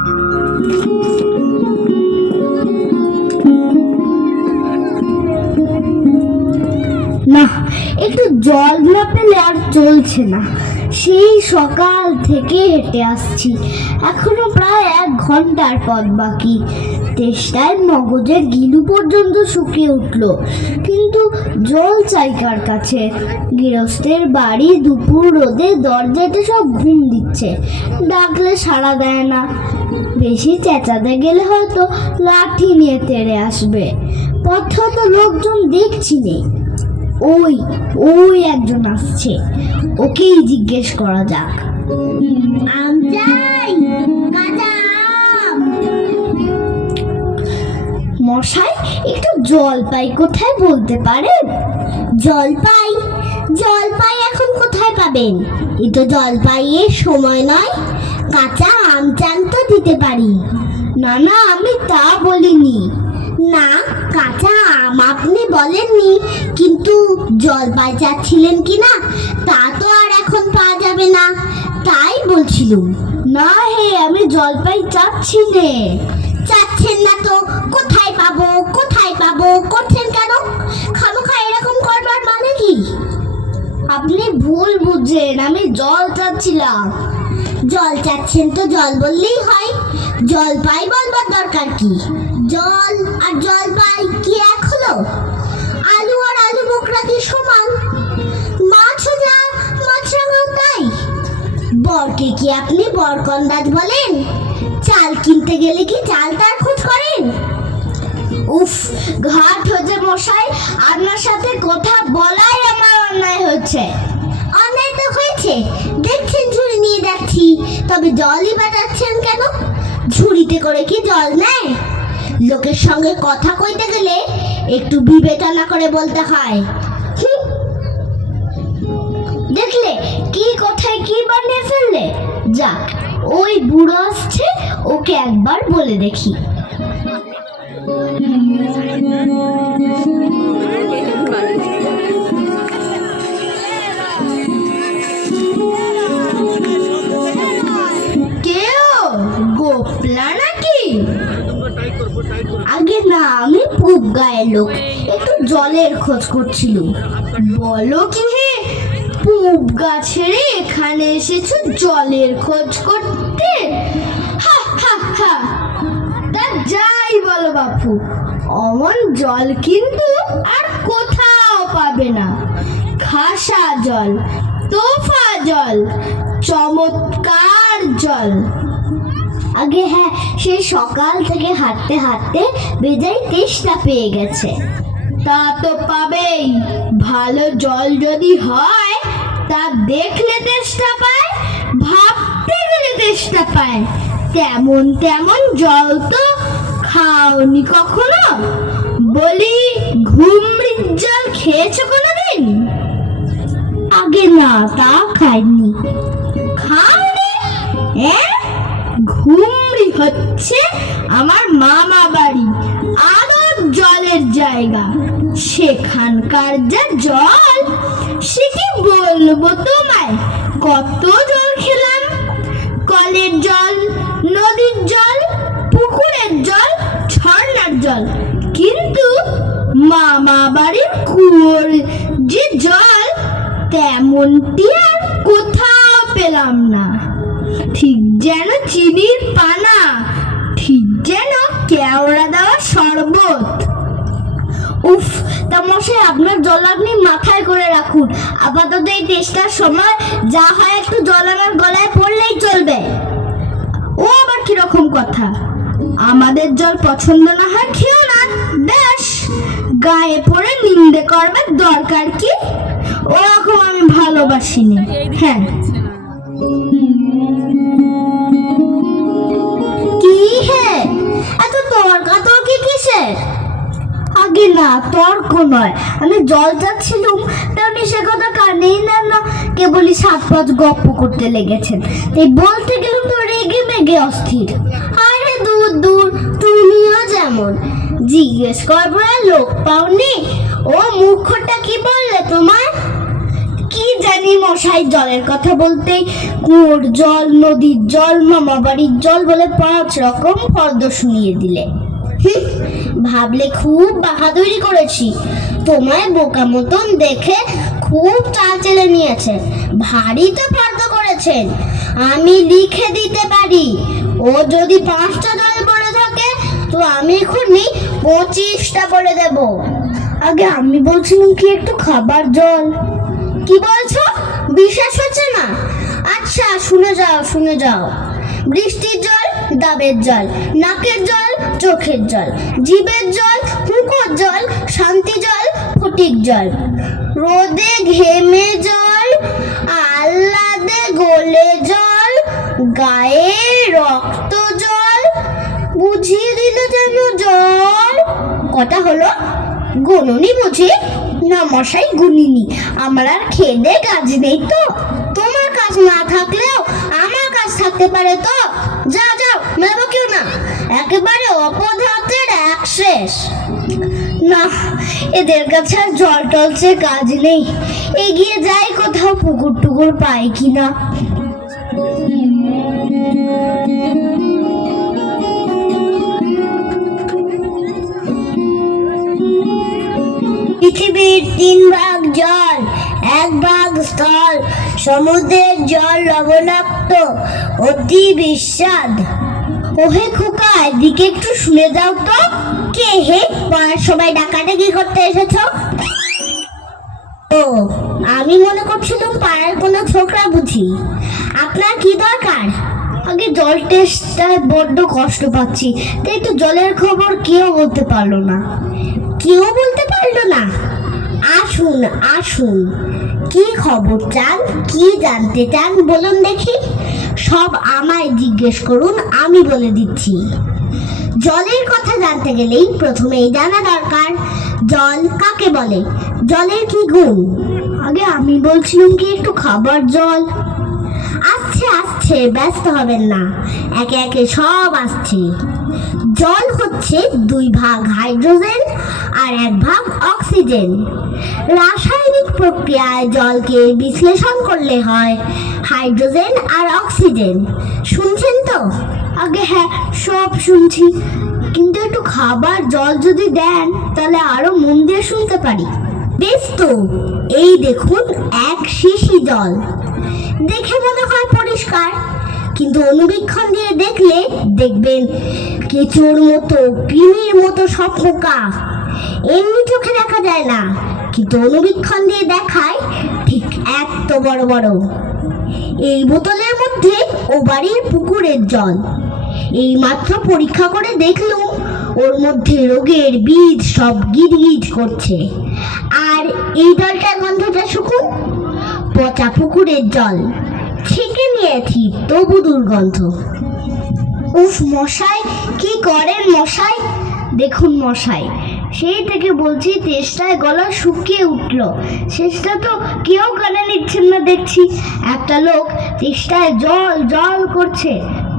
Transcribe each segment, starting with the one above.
না, একটু জল না পেলে আর চলছে না। সেই সকাল থেকে হেঁটে আসছি। এখনও প্রায় এক ঘণ্টার পথ বাকি। তেষ্টায় মগজের গিলু পর্যন্ত শুকিয়ে উঠল। কিন্তু জল চাই কার কাছে? গৃহস্থের বাড়ি দুপুর রোদে দরজাতে সব ঘুম দিচ্ছে। ডাকলে সাড়া দেয় না। বেশি চেঁচাতে গেলে হয়তো লাঠি নিয়ে তেড়ে আসবে। পথে তো লোকজন দেখছি নেই ওই ওই একজন আসছে। ওকেই জিজ্ঞেস করা যাক। আম চাই কাঁচা আম। মশাই একটু জলপাই কোথায় বলতে পারেন? জলপাই? জলপাই এখন কোথায় পাবেন? এ তো জলপাইয়ের সময় নয়। কাঁচা আম চান তো দিতে পারি। না না, আমি তা বলিনি। না কাঁচা আম আপনি বলেননি, কিন্তু জলপাই চাচ্ছিলেন কি না তা তো আর এখন পাওয়া যাবে না। তাই বলছিলুম না হে, আমি জলপাই চাচ্ছি নে। চাচ্ছেন না তো, কোথায় পাবো কোথায় পাবো, করছেন কেন? খামোখা এরকম করবার মানে কি? আপনি ভুল বুঝছেন, আমি জল চাচ্ছিলাম। জল চাচ্ছেন তো জল বললেই হয়। জল পাই বলবার দরকার কি? জল আর জল পাই কি এক হলো? আলু আর আলু বোকরা কি সমান? মাছও যা মাছরাঙাও তাই। বরকে কি আপনি বরকন্দাজ বলেন? চাল কিনতে গেলে কি চাল তার খোঁজ করেন? উফ, ঘাট হচ্ছে মশাই, আপনার সাথে কথা বলাই আমার অন্যায় হচ্ছে। অন্যায় তো হয়েছে। দেখছেন নিয়ে যাচ্ছি। তবে জলই বাটাচ্ছেন কেন? ঝুড়িতে করে কি জল নেয়? লোকের সঙ্গে কথা কইতে গেলে একটু বিবেচনা করে বলতে হয়। দেখলে কি কোথায় কি বানিয়ে ফেললে? যাক, ওই বুড়ো আসছে, ওকে একবার বলে দেখি। লোক একটু জলের খোঁজ করছিল। বলো কি হে? পুব গাছের এখানে এসেছ জলের খোঁজ করতে? হা হা হা। তা যাই বলো বাপু, অমন জল কিন্তু আর কোথাও পাবে না। খাসা জল, তোফা জল, চমৎকার জল। আগে হ্যাঁ সেই সকাল থেকে হাঁটতে হাঁটতে বেজাই তেষ্টা পেয়ে গেছে। তা তো পাবেই, ভালো জল যদি হয়, তা দেখলে তেষ্টা পায়, ভাবতে গেলে তেষ্টা পায়। তেমন তেমন জল তো খাওনি কখনো? বলি, ঘুমরির জল খেয়েছো কোনোদিন? আগে না, তা খাইনি। খাওনি? হ্যাঁ ঘুমরি হচ্ছে আমার মামা বাড়ি আদর জলের জায়গা। সেখানকার যা জল, সে কি বলব তোমায়? কত জল খেলাম? কলের জল, নদীর জল, পুকুরের জল, ঝর্ণার জল। কিন্তু মামা বাড়ির কুয়োর যে জল, তেমনটি আর কোথাও পেলাম না। যেন চিনির পানা ঠিক যেন কেওড়া দেওয়া শরবত। উফ তা মশাই আপনার জল আপনি মাথায় করে রাখুন। আপাতত এই টেস্টার সময় যা হয় একটু জল আমার গলায় পড়লেই চলবে। ও আবার কীরকম কথা? আমাদের জল পছন্দ না হয় খেও না বেশ গায়ে পড়ে নিন্দে করবার দরকার কি? ওরকম আমি ভালোবাসিনি। হ্যাঁ। কি হে? এত তর্কাতর্কি কিসের? আগে না, তর্ক নয়। আমি জল চাচ্ছিলুম সে কথা কানেই নেন না। কেবলই সাত পাঁচ গপ্প করতে লেগেছেন। তাই বলতে গেলুম তো রেগে মেগে অস্থির। আরে দূর দূর, তুমিও যেমন। জিজ্ঞেস করবার লোক পাওনি? ও মুখটা কি বললে তোমার? জানি মশাই জলের কথা বলতে, কুয়োর জল, নদীর জল, মামা বাড়ির জল বলে পাঁচ রকম ফর্দ শুনিয়ে দিলে। ভাবলে খুব বাহাদুরি করেছি। তোমায় বোকা মতন দেখে খুব চাল চেলে নিয়েছে। ভারী তো ফর্দ করেছেন। আমি লিখে দিতে পারি। ও যদি পাঁচটা জল বলে থাকে, তো আমি এখনই পঁচিশটা বলে দেব। আগে আমি বলছিলাম কি একটু খাবার জল? কি বলছো? বিশ্বাস হচ্ছে না? আচ্ছা শুনে যাও শুনে যাও। বৃষ্টির জল, ডাবের জল, নাকের জল, চোখের জল, জীবের জল হুঁকোর জল, শান্তি জল, ফটিক জল। রোদে ঘেমে জল, আহ্লাদে গলে জল, গায়ে রক্ত জল, বুঝিয়ে দিল যেন জল। কটা হলো? গুনুনি বুঝি। না মশাই গুনিনি আমার আর খেদে কাজ নেই তো। তোমার কাজ না থাকলেও আমার কাজ থাকতে পারে তো। যা যাও মেলাবো কেউ না। একেবারে অপদার্থের এক শেষ। না, এদের কাছে আর জল টলছে কাজ নেই। এগিয়ে যাই কোথাও পুকুর টুকুর পাই কিনা। পৃথিবীর তিন ভাগ জল, এক ভাগ স্থল। সমুদ্রের জল লবণাক্ত, অতি বিস্বাদ। ওহে খোকা, এদিকে একটু শুনে যাও তো। কে হে? পড়ার সময় ডাকাডাকি করতে এসেছ? ও, আমি মনে করছিলাম পাড়ার কোনো ছোকরা বুঝি। আপনার কি দরকার? আগে জল টেস্টটা বড্ড কষ্ট পাচ্ছি, তাই তো জলের খবর কেউ বলতে পারল না। কেউ বলতে পারল না? আসুন আসুন। কি খবর চান কি জানতে চান বলুন দেখি। সব আমায় জিজ্ঞেস করুন আমি বলে দিচ্ছি। জলের কথা জানতে গেলেই প্রথমেই জানা দরকার জল কাকে বলে? জলের কি গুণ? আগে আমি বলছিলাম কি একটু খাবার জল। আসছে আসছে ব্যস্ত হবেন না। একে একে সব আসছে। জল হচ্ছে দুই ভাগ হাইড্রোজেন আর এক ভাগ অক্সিজেন। রাসায়নিক প্রক্রিয়ায় জলকে বিশ্লেষণ করলে হয় হাইড্রোজেন আর অক্সিজেন। শুনছেন তো? আগে হ্যাঁ সব শুনছি। কিন্তু একটু খাবার, জল যদি দেন, তাহলে আরও মন দিয়ে শুনতে পারি। বেশ তো, এই দেখুন, এক শিশি জল। দেখে মনে হয় পরিষ্কার। কিন্তু অনুবীক্ষণ দিয়ে দেখলে দেখবেন কেঁচোর মতো, কৃমির মতো সব পোকা। এমনি চোখে দেখা যায় না, কিন্তু অনুবীক্ষণ দিয়ে দেখায় ঠিক এত বড় বড়। এই বোতলের মধ্যে ও বাড়ির পুকুরের জল। এই মাত্র পরীক্ষা করে দেখলুম, ওর মধ্যে রোগের বীজ সব গিজ গিজ করছে। আর এই জলটার গন্ধটা শুকুন। পচা পুকুরের জল। ছেঁকে নিয়েছি তবু দুর্গন্ধ। উফ, মশাই, কি করেন মশাই? দেখুন মশাই, সেই থেকে বলছি তেষ্টায় গলা শুকিয়ে উঠল। শেষটা তো কেউ কানে নিচ্ছেন না দেখছি। একটা লোক তেষ্টায় জল জল করছে,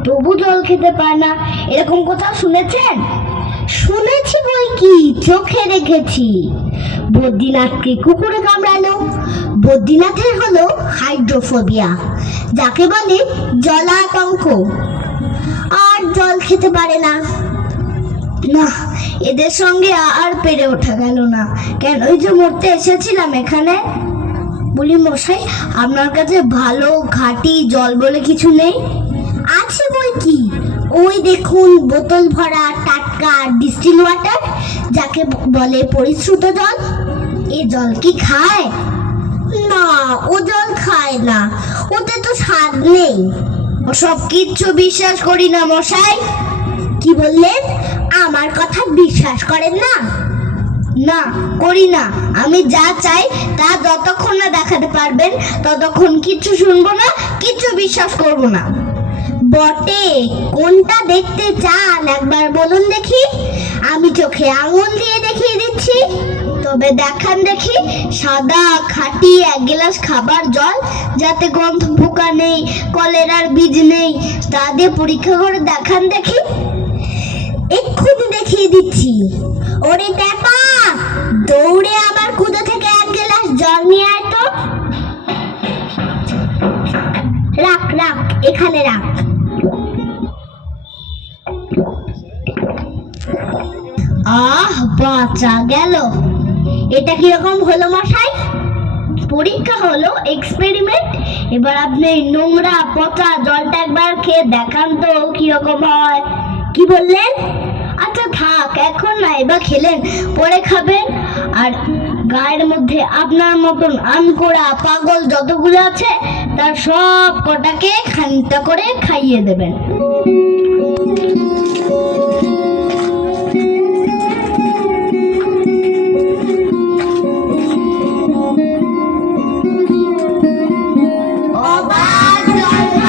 তবু জল খেতে পায় না। এরকম কোথাও শুনেছেন? শুনেছি বই কি? চোখে দেখেছি। বদ্রীনাথকে কুকুরে কামড়ালো। বদ্রীনাথের হলো হাইড্রোফোবিয়া, যাকে বলে জলাতঙ্ক। আর জল খেতে পারে না। না, এদের সঙ্গে আর পেরে ওঠা গেল না। কেন? ওই যে মরতে এসেছিলাম এখানে। বলি, মশাই, আপনার কাছে ভালো ঘাটি, জল বলে কিছু নেই? আছে বই কি? ওই দেখুন, বোতল ভরা টাটকা ডিস্টিল ওয়াটার, যাকে বলে পরিশ্রুত জল। এ জল কি খায়? না ও জল খায় না। ওতে তো স্বাদ নেই। সব কিচ্ছু বিশ্বাস করি না মশাই। কি বললেন? আমার কথা বিশ্বাস করেন না? না করি না। আমি যা চাই তা যতক্ষণ না দেখাতে পারবেন ততক্ষণ কিচ্ছু শুনব না কিচ্ছু বিশ্বাস করব না। বটে, কোনটা দেখতে চান? একবার বলুন দেখি। আমি চোখে আঙুল দিয়ে দেখিয়ে দিচ্ছি। তবে দেখান দেখি, সাদা, খাঁটি, এক গ্লাস খাবার জল, যাতে গন্ধ পোকা নেই, কলেরার বীজ নেই, তা দিয়ে পরীক্ষা করে দেখান দেখি। এক্ষুনি দেখিয়ে দিচ্ছি। ওরে ট্যাপা, দৌড়ে আবার কুদো থেকে এক গ্লাস জল নিয়ে আয় তো। রাখ রাখ, এখানে রাখ। আহ, বাঁচা গেল। এটা কীরকম হলো মশাই? পরীক্ষা হলো এক্সপেরিমেন্ট এবার আপনি নোংরা পচা জলটা একবার খেয়ে দেখান তো কীরকম হয়। কি বললেন? আচ্ছা থাক, এখন না, এবার খেলেন, পরে খাবেন। আর গায়ের মধ্যে আপনার মতন আনকোড়া পাগল যতগুলো আছে, তার সব কটাকে খানিকটা করে খাইয়ে দেবেন।